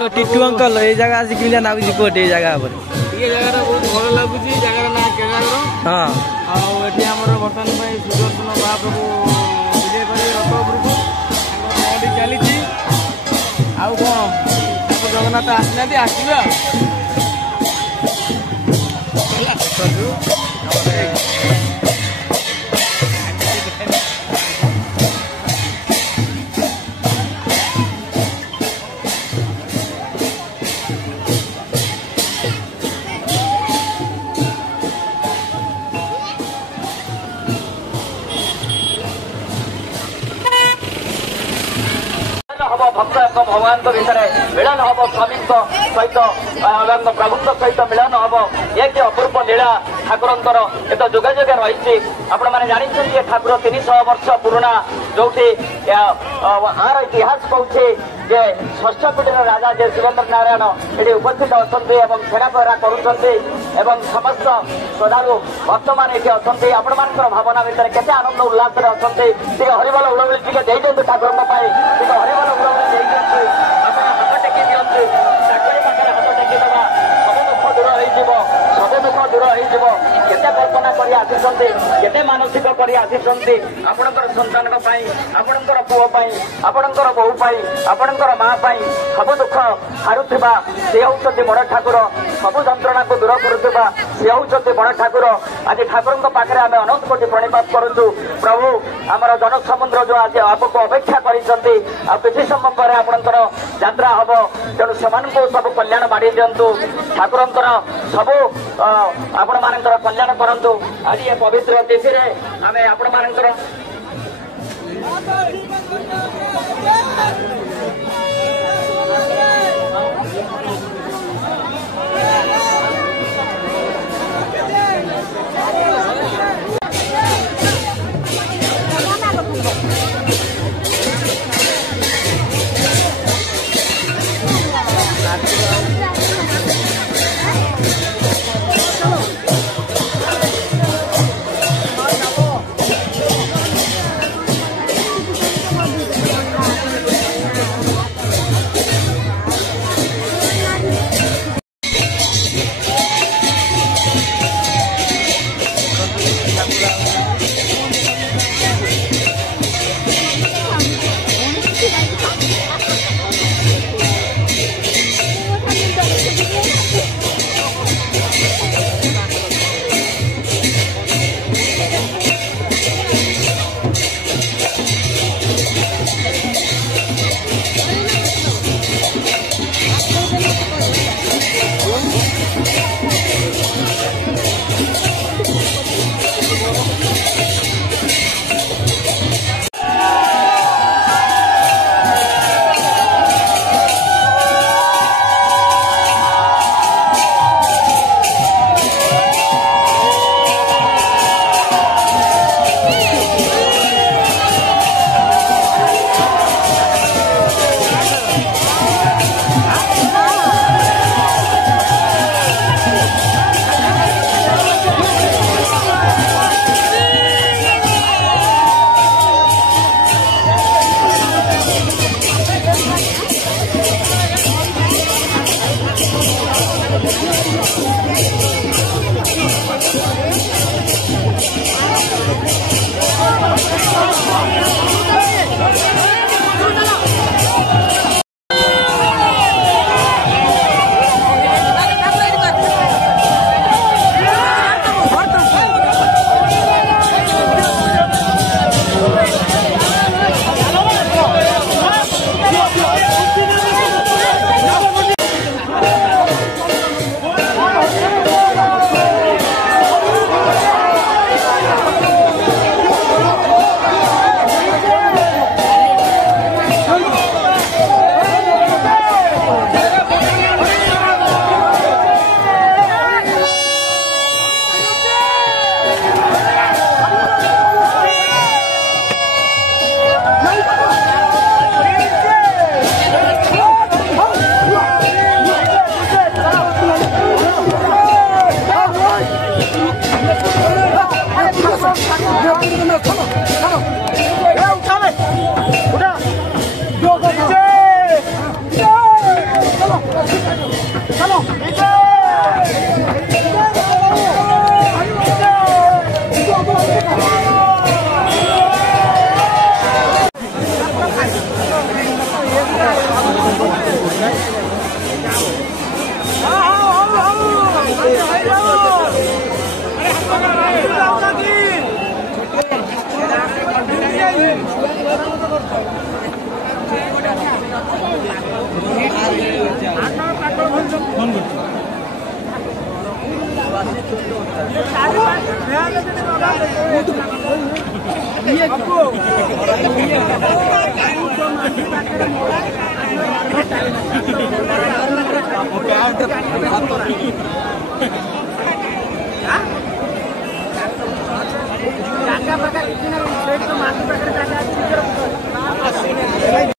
Titu uncle ये जगह आसी किमिया नागुची कोटे जगह पर ये जगह बहुत भल लगुची जगह ना केनागर हां आ एठी हमर वर्तमान पई सुदर्शन महाप्रभु विजय करी रथ उपरको तांको चली छी आउ कोन जगन्नाथ आसनाती आसीबा भक्त भगवान भितर मिलन हम स्वामी सहित प्रभु सहित मिलन हम एक अपूर्व लीला ठाकुर एक जोगाजोग रही आपण मैंने जानते ठाकुर 300 वर्ष पुराणा जो आर इतिहास कहूँ जे षष्ठ कुटीर राजा जे सुरेन्द्र नारायण ये उपस्थित अच्छा छेड़ा पहरा कर समस्त श्रद्धालु भक्त मैंने ये अच्छा आपण मान भावना भितर केते आनंद उल्लास अच्छा हरिबल उड़ाउली टे ठाकुर हरिबल उड़ाउली हाथ टेकी दिंतु चाकरी पाखे हाथ टेकीदेवा सब दुख दूर हो केते कल्पना कर आसी केते मानसिक कर आसी आपणकर संतान आपणकर पुओ आपणकर बोहू आपणकर माँ सब दुख हारुवा सी हूँ बड़ ठाकुर सब जंत्रणा को दूर करुवा सी हूँ बड़ ठाकुर आज ठाकुर पाखे आम अनंत कोटि प्रणिपात करुचु प्रभु आमर जनसमुद्र जो आज आपको अपेक्षा कर समय पर आपणकर यात्रा हम तेणु से सब कल्याण बाड़ी दिंतु ठाकुर सब आपण मानकर कल्याण करंतु आज ये पवित्र तिथि रे आमे आपण मानकर ଜାଗା ପ୍ରକାର କିଛି ନାହିଁ, ସେଇଠି ତ ମାଟି ପାଖରେ ଜାଗା ଅଛି।